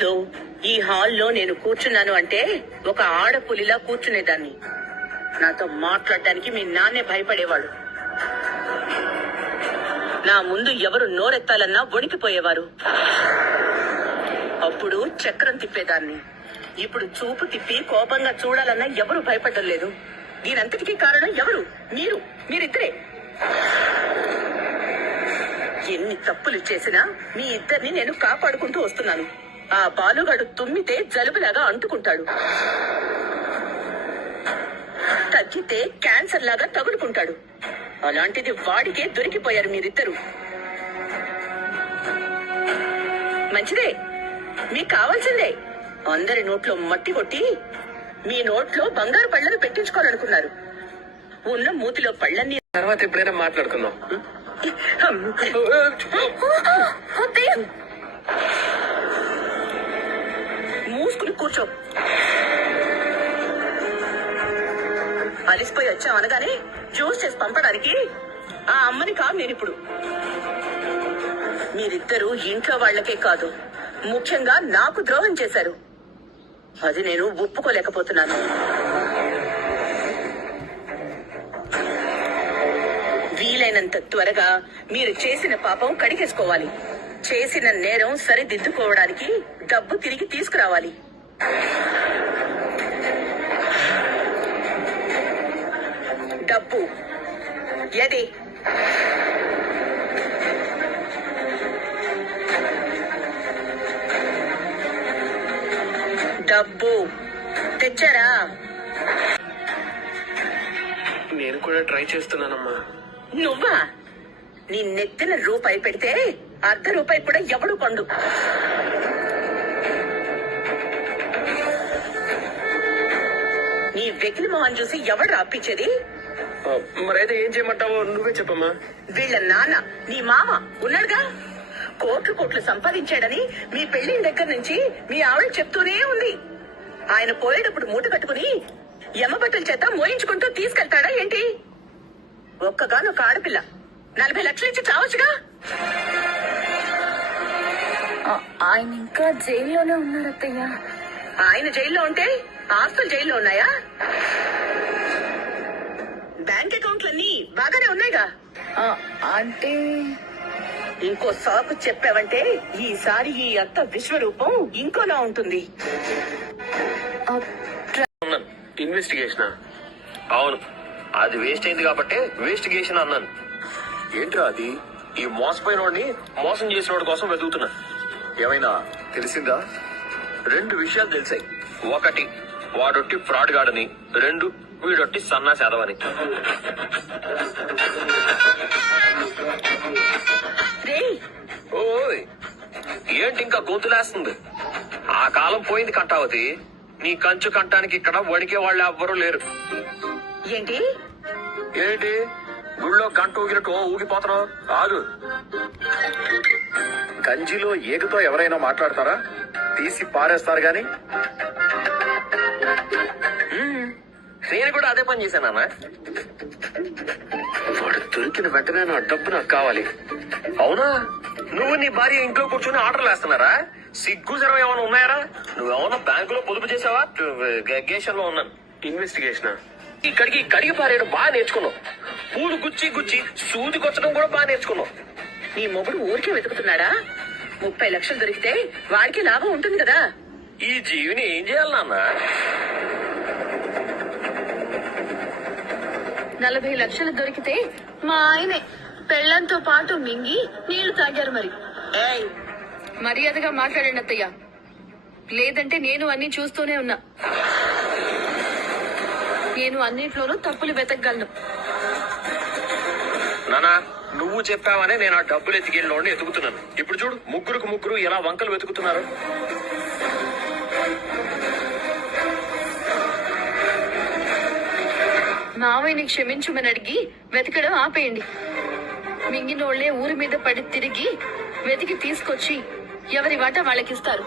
ఇంట్లో ఈ హాల్లో నేను కూర్చున్నాను అంటే ఒక ఆడపులిలా కూర్చునేదాన్ని. నాతో మాట్లాడడానికి మీ నాన్నే భయపడేవాడు. నా ముందు ఎవరు నోరెత్తాలన్నా వణికిపోయేవారు. అప్పుడు చక్రం తిప్పేదాన్ని. ఇప్పుడు చూపు తిప్పి కోపంగా చూడాలన్నా ఎవరు భయపడడం లేదు. దీనంతటికీ కారణం ఎవరు? మీరిద్దరే. ఎన్ని తప్పులు చేసినా మీ ఇద్దరిని నేను కాపాడుకుంటూ వస్తున్నాను. ఆ బాలుగాడు తుమ్మితే జలుబులాగా అంటుకుంటాడు, తగ్గితే క్యాన్సర్ లాగా తగులుకుంటాడు. అలాంటిది వాడికే దొరికిపోయారు మీరిద్దరు. మంచిదే, మీకు కావాల్సిందే. అందరి నోట్లో మట్టి కొట్టి మీ నోట్లో బంగారు పళ్ళను పెట్టించుకోవాలనుకున్నారు. ఉన్న మూతిలో పళ్ళన్నీ తర్వాత ఎప్పుడైనా మాట్లాడుకుందాం. మూసుకుని కూర్చో. అలిసిపోయి వచ్చాం అనగానే జ్యూస్ చేసి పంపడానికి ఆ అమ్మని కాదు నేనిప్పుడు. మీరిద్దరూ ఇంట్లో వాళ్లకే కాదు, ముఖ్యంగా నాకు ద్రోహం చేశారు. అది నేను ఒప్పుకోలేకపోతున్నాను. వీలైనంత త్వరగా మీరు చేసిన పాపం కడిగేసుకోవాలి. చేసిన నేరం సరిదిద్దుకోవడానికి డబ్బు తిరిగి తీసుకురావాలి. డబ్బు ఏది? డబ్బు తెచ్చారా? నేను కూడా ట్రై చేస్తున్నానమ్మా. నువ్వా? నీ నెత్తిన రూపాయి పెడితే ₹1 కూడా ఎవడు కొండు. నీ వెకిలి మొహం చూసి ఎవడు రాపించేది? మరైతే ఏం చేయమంటావో నువ్వే చెప్పమ్మా. వీళ్ళ నాన్న నీ మామ ఉన్నాడుగా, కోట్లు సంపాదించాడని మీ పెళ్లిన దగ్గర నుంచి మీ ఆవిడ చెప్తూనే ఉంది. ఆయన పోయేటప్పుడు మూట కట్టుకుని యమబట్టల చేత మోయించుకుంటూ తీసుకెళ్తాడా ఏంటి? ఒక్కగానొక్క ఆడపిల్ల 40 లక్షలు ఇచ్చి చావచ్చుగా. ఆయన ఇంకా జైల్లోనే ఉన్నాడు అత్తయ్య. ఆయన జైల్లో ఉంటే ఆస్తులు జైల్లో ఉన్నాయా? బ్యాంక్ అకౌంట్లన్నీ బాగానే ఉన్నాయిగా. అంటే ఇంకో సాకు చెప్పావంటే ఈసారి ఈ అత్త విశ్వరూపం ఇంకోలా ఉంటుంది. ఇన్వెస్టిగేషన్? అవును, అది వేస్ట్ అయింది కాబట్టి ఇన్వెస్టిగేషన్ అన్నాను. ఏంట్రా అది? ఈ మోసపోయిన వాడిని మోసం చేసిన వాడి కోసం వెతుకుతున్నా. ఏమైనా తెలిసిందా? 2 విషయాలు తెలిసాయి. 1, వాడొట్టి ఫ్రాడ్ గాడని. 2, వీడొట్టి సన్నాసి అదవని. ఓయ్, ఏంటి ఇంకా గొంతులేస్తుంది? ఆ కాలం పోయింది కంటావతి. నీ కంచు కంటానికి ఇక్కడ వణికే వాళ్ళు ఎవ్వరూ లేరు. ఏంటి ఏంటి గుళ్ళో గంట ఊగినట్టు ఊగిపోతున్నావు? ఆగు. గంజిలో ఏగుతో ఎవరైనా మాట్లాడతారా? తీసి పారేస్తారు గాని. నేను కూడా అదే పని చేశానన్నా. వాడు దొరికిన వెంటనే నా డబ్బు నాకు కావాలి. అవునా? నువ్వు నీ భార్య ఇంట్లో కూర్చొని ఆర్డర్లు వేస్తున్నారా? సిగ్గు జరం ఏమైనా ఉన్నాయారా? నువ్వేమన్నా బ్యాంకులో పొదుపు చేసావా? గేషన్ లో ఉన్నాను. ఇన్వెస్టిగేషన్ ఇక్కడికి కడిగి పారేయడం బాగా నేర్చుకున్నావు. పూలు గుచ్చి సూది కొచ్చడం కూడా బాగా నేర్చుకున్నావు. నీ మొగుడు ఊరికే వెతుకుతున్నాడా? 30 లక్షలు దొరికితే వాడికి లాభం ఉంటుంది కదా. ఈ జీవిని ఏం చేయాలి నాన్న? 40 లక్షలు దొరికితే మా ఆయనే పెళ్లంతో పాటు మింగి నీళ్లు తాగారు. మరి ఏయ్, మర్యాదగా మాట్లాడండి అత్తయ్య, లేదంటే నేను అన్ని చూస్తూనే ఉన్నా. నేను అన్నిట్లోనూ తప్పులు వెతకగలను. నానా, నువ్వు చెప్పావనే నేను ఆ డబ్బులు ఎతికెళ్ళి ఎతుకుతున్నాను. ఇప్పుడు చూడు, ముగ్గురు ఎలా వంకలు వెతుకుతున్నారు. మావయ్యని క్షమించమని అడిగి వెతకడం ఆపేయండి. మింగినోళ్లే ఊరి మీద పడి తిరిగి వెతికి తీసుకొచ్చి ఎవరి వాట వాళ్ళకిస్తారు.